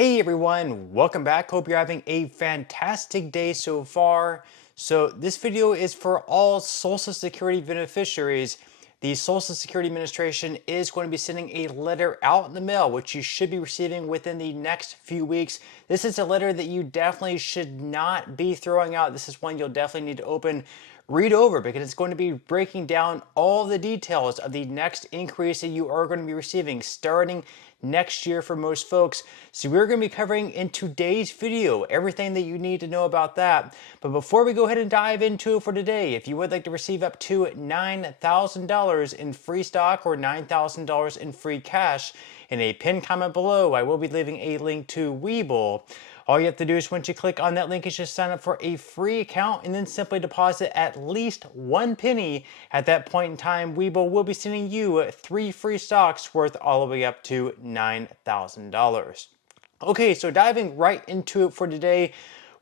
Hey everyone, welcome back. Hope you're having a fantastic day so far. So this video is for all Social Security beneficiaries. The Social Security Administration is going to be sending a letter out in the mail, which you should be receiving within the next few weeks. This is a letter that you definitely should not be throwing out. This is one you'll definitely need to read over, because it's going to be breaking down all the details of the next increase that you are going to be receiving starting next year for most folks. So we're going to be covering in today's video everything that you need to know about that. But before we go ahead and dive into it for today, if you would like to receive up to $9,000 in free stock or $9,000 in free cash, in a pinned comment below, I will be leaving a link to Webull. All you have to do is, once you click on that link, is just sign up for a free account and then simply deposit at least 1 penny. At that point in time, Webull will be sending you 3 free stocks worth all the way up to $9,000. Okay, so diving right into it for today.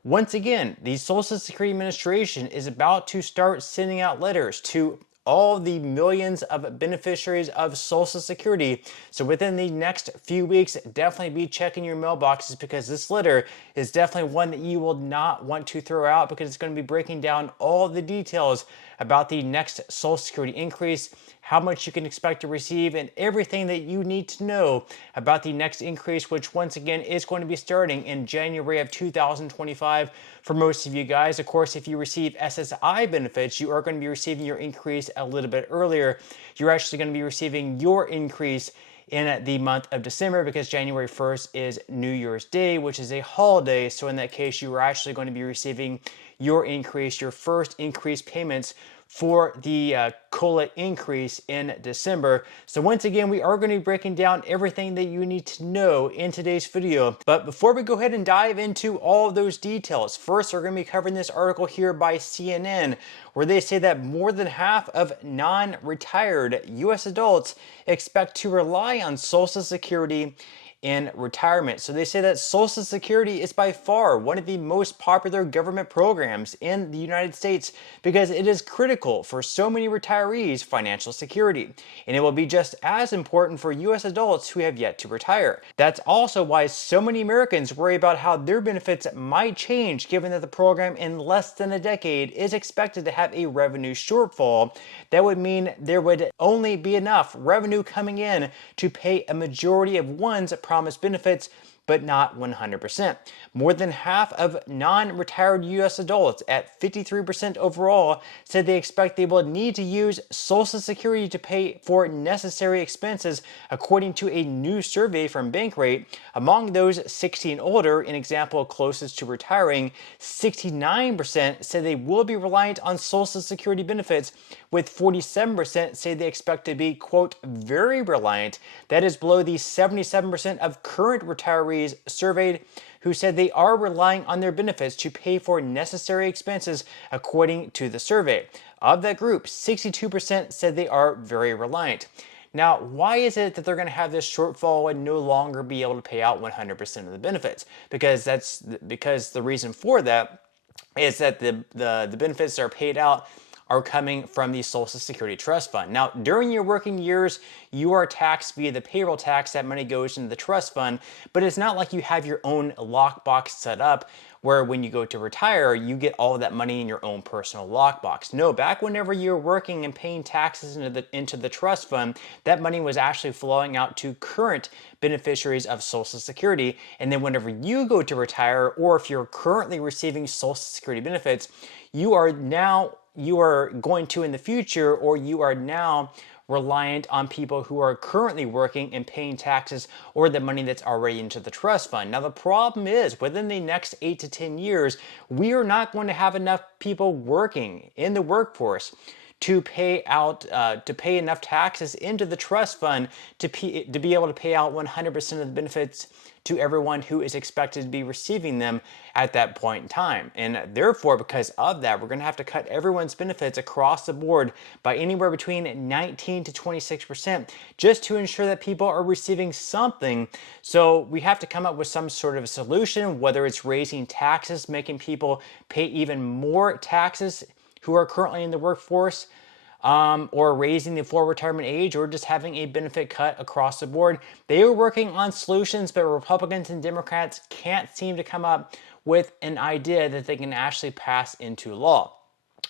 Once again, the Social Security Administration is about to start sending out letters to all the millions of beneficiaries of Social Security. So within the next few weeks, definitely be checking your mailboxes, because this letter is definitely one that you will not want to throw out, because it's going to be breaking down all the details about the next Social Security increase, how much you can expect to receive, and everything that you need to know about the next increase, which once again is going to be starting in January of 2025 for most of you guys. Of course, if you receive SSI benefits, you are going to be receiving your increase a little bit earlier. You're actually going to be receiving your increase in the month of December, because January 1st is New Year's Day, which is a holiday. So in that case, you are actually going to be receiving your increase, your first increase payments for the COLA increase in December. So once again, we are going to be breaking down everything that you need to know in today's video. But before we go ahead and dive into all of those details, first we're going to be covering this article here by CNN, where they say that more than half of non-retired U.S. adults expect to rely on Social Security in retirement. So they say that Social Security is by far one of the most popular government programs in the United States, because it is critical for so many retirees' financial security. And it will be just as important for U.S. adults who have yet to retire. That's also why so many Americans worry about how their benefits might change, given that the program in less than a decade is expected to have a revenue shortfall. That would mean there would only be enough revenue coming in to pay a majority of one's promised benefits, but not 100%. More than half of non-retired U.S. adults, at 53% overall, said they expect they will need to use Social Security to pay for necessary expenses, according to a new survey from Bankrate. Among those 60 and older, an example closest to retiring, 69% said they will be reliant on Social Security benefits, with 47% say they expect to be, quote, very reliant. That is below the 77% of current retirees surveyed who said they are relying on their benefits to pay for necessary expenses, according to the survey. Of that group, 62% said they are very reliant. Now, why is it that they're going to have this shortfall and no longer be able to pay out 100% of the benefits? Because the reason for that is that the benefits that are paid out are coming from the Social Security Trust Fund. Now, during your working years, you are taxed via the payroll tax. That money goes into the trust fund, but it's not like you have your own lockbox set up where when you go to retire, you get all of that money in your own personal lockbox. No, back whenever you were working and paying taxes into the trust fund, that money was actually flowing out to current beneficiaries of Social Security. And then whenever you go to retire, or if you're currently receiving Social Security benefits, you are going to in the future, or you are now reliant on people who are currently working and paying taxes, or the money that's already into the trust fund. Now, the problem is, within the next 8 to 10 years, we are not going to have enough people working in the workforce to pay enough taxes into the trust fund to be able to pay out 100% of the benefits to everyone who is expected to be receiving them at that point in time. And therefore, because of that, we're going to have to cut everyone's benefits across the board by anywhere between 19 to 26%, just to ensure that people are receiving something. So we have to come up with some sort of solution, whether it's raising taxes, making people pay even more taxes who are currently in the workforce, or raising the full retirement age, or just having a benefit cut across the board. They are working on solutions, but Republicans and Democrats can't seem to come up with an idea that they can actually pass into law.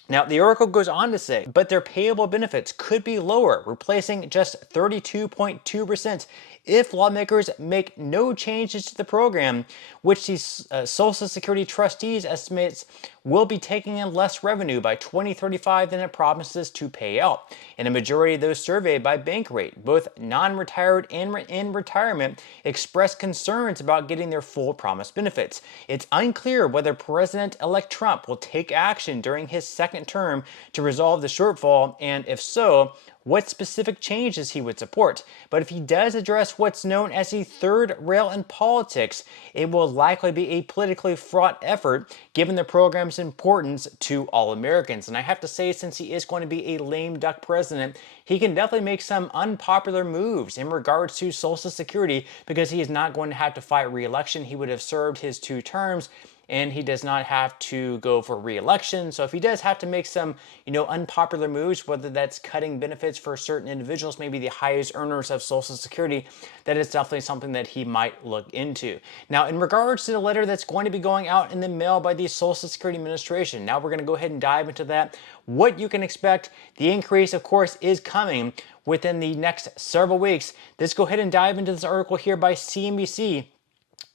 Now, the article goes on to say, but their payable benefits could be lower, replacing just 32.2% if lawmakers make no changes to the program, which these Social Security trustees estimates will be taking in less revenue by 2035 than it promises to pay out. And a majority of those surveyed by Bankrate, both non-retired and in retirement, expressed concerns about getting their full promised benefits. It's unclear whether President-elect Trump will take action during his second term to resolve the shortfall, and if so, what specific changes he would support. But if he does address what's known as the third rail in politics, it will likely be a politically fraught effort given the program's importance to all Americans. And I have to say, since he is going to be a lame duck president, he can definitely make some unpopular moves in regards to Social Security because he is not going to have to fight re-election. He would have served his 2 terms, and he does not have to go for re-election. So if he does have to make some, unpopular moves, whether that's cutting benefits for certain individuals, maybe the highest earners of Social Security, that is definitely something that he might look into. Now, in regards to the letter that's going to be going out in the mail by the Social Security Administration, now we're going to go ahead and dive into that. What you can expect. The increase, of course, is coming within the next several weeks. Let's go ahead and dive into this article here by CNBC.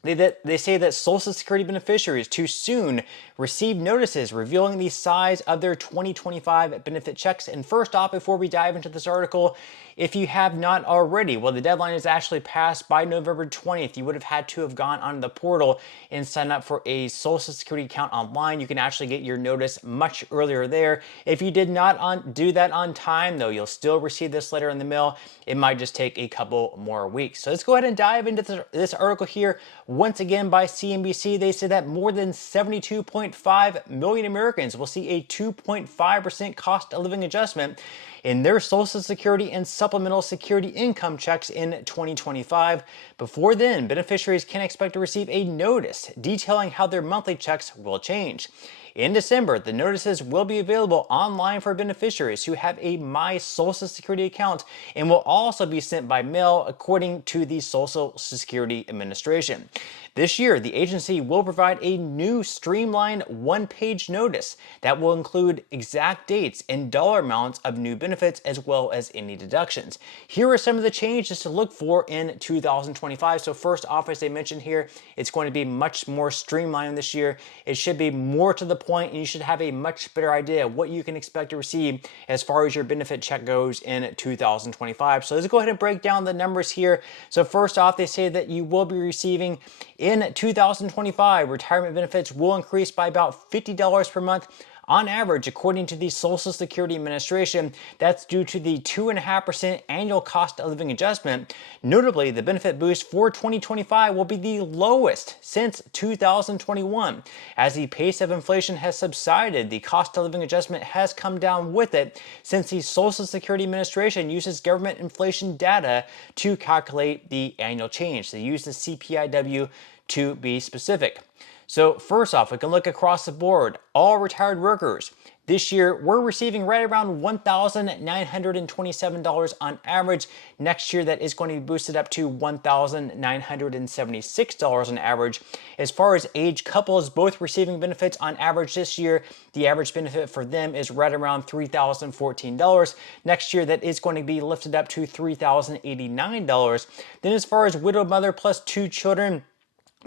They say that Social Security beneficiaries too soon received notices revealing the size of their 2025 benefit checks. And first off, before we dive into this article, if you have not already, well, the deadline is actually passed by November 20th. You would have had to have gone on the portal and sign up for a Social Security account online. You can actually get your notice much earlier there. If you did not do that on time, though, you'll still receive this letter in the mail. It might just take a couple more weeks. So let's go ahead and dive into this article here. Once again, by CNBC, they say that more than 72.5 million Americans will see a 2.5% cost of living adjustment in their Social Security and Supplemental Security income checks in 2025. Before then, beneficiaries can expect to receive a notice detailing how their monthly checks will change. In December, the notices will be available online for beneficiaries who have a My Social Security account and will also be sent by mail, according to the Social Security Administration. This year, the agency will provide a new streamlined one-page notice that will include exact dates and dollar amounts of new benefits as well as any deductions. Here are some of the changes to look for in 2025. So first off, as I mentioned here, it's going to be much more streamlined this year. It should be more to the point, and you should have a much better idea of what you can expect to receive as far as your benefit check goes in 2025. So let's go ahead and break down the numbers here. So first off, they say that you will be receiving in 2025, retirement benefits will increase by about $50 per month on average, according to the Social Security Administration. That's due to the 2.5% annual cost of living adjustment. Notably, the benefit boost for 2025 will be the lowest since 2021. As the pace of inflation has subsided, the cost of living adjustment has come down with it, since the Social Security Administration uses government inflation data to calculate the annual change. They use the CPIW to be specific. So first off, we can look across the board. All retired workers this year, we're receiving right around $1,927 on average. Next year, that is going to be boosted up to $1,976 on average. As far as age couples both receiving benefits on average this year, the average benefit for them is right around $3,014. Next year, that is going to be lifted up to $3,089. Then as far as widowed mother plus 2 children,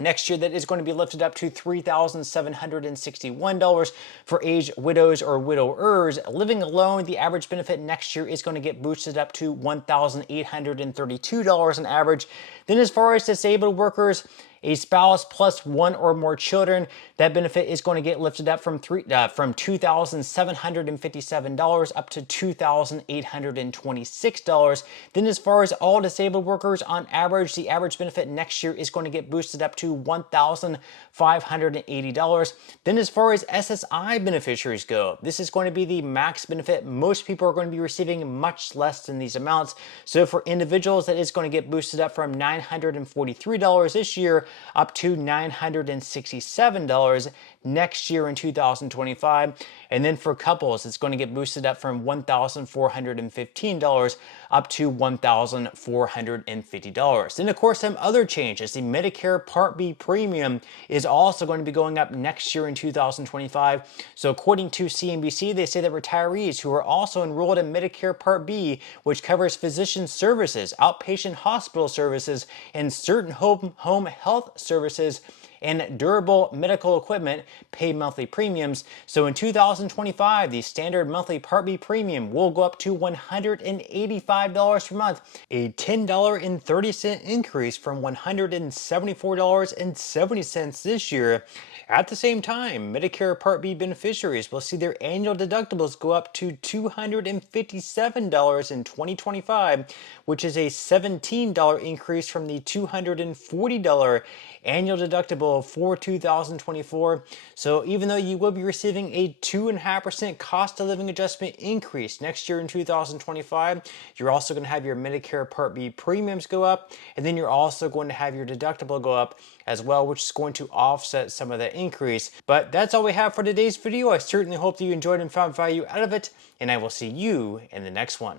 next year, that is going to be lifted up to $3,761 for aged widows or widowers. Living alone, the average benefit next year is going to get boosted up to $1,832 on average. Then as far as disabled workers, a spouse plus 1 or more children, that benefit is going to get lifted up from $2,757 up to $2,826. Then as far as all disabled workers, on average, the average benefit next year is going to get boosted up to $1,580. Then as far as SSI beneficiaries go, this is going to be the max benefit. Most people are going to be receiving much less than these amounts. So for individuals, that is going to get boosted up from $943 this year up to $967 next year in 2025. And then for couples, it's going to get boosted up from $1,415 up to $1,450. Then, of course, some other changes. The Medicare Part B premium is also going to be going up next year in 2025. So according to CNBC, they say that retirees who are also enrolled in Medicare Part B, which covers physician services, outpatient hospital services, and certain home health services, and durable medical equipment, pay monthly premiums. So in 2025, the standard monthly Part B premium will go up to $185 per month, a $10.30 increase from $174.70 this year. At the same time, Medicare Part B beneficiaries will see their annual deductibles go up to $257 in 2025, which is a $17 increase from the $240 annual deductible for 2024. So even though you will be receiving a 2.5% cost of living adjustment increase next year in 2025, you're also going to have your Medicare Part B premiums go up, and then you're also going to have your deductible go up as well, which is going to offset some of that increase. But that's all we have for today's video. I certainly hope that you enjoyed and found value out of it, and I will see you in the next one.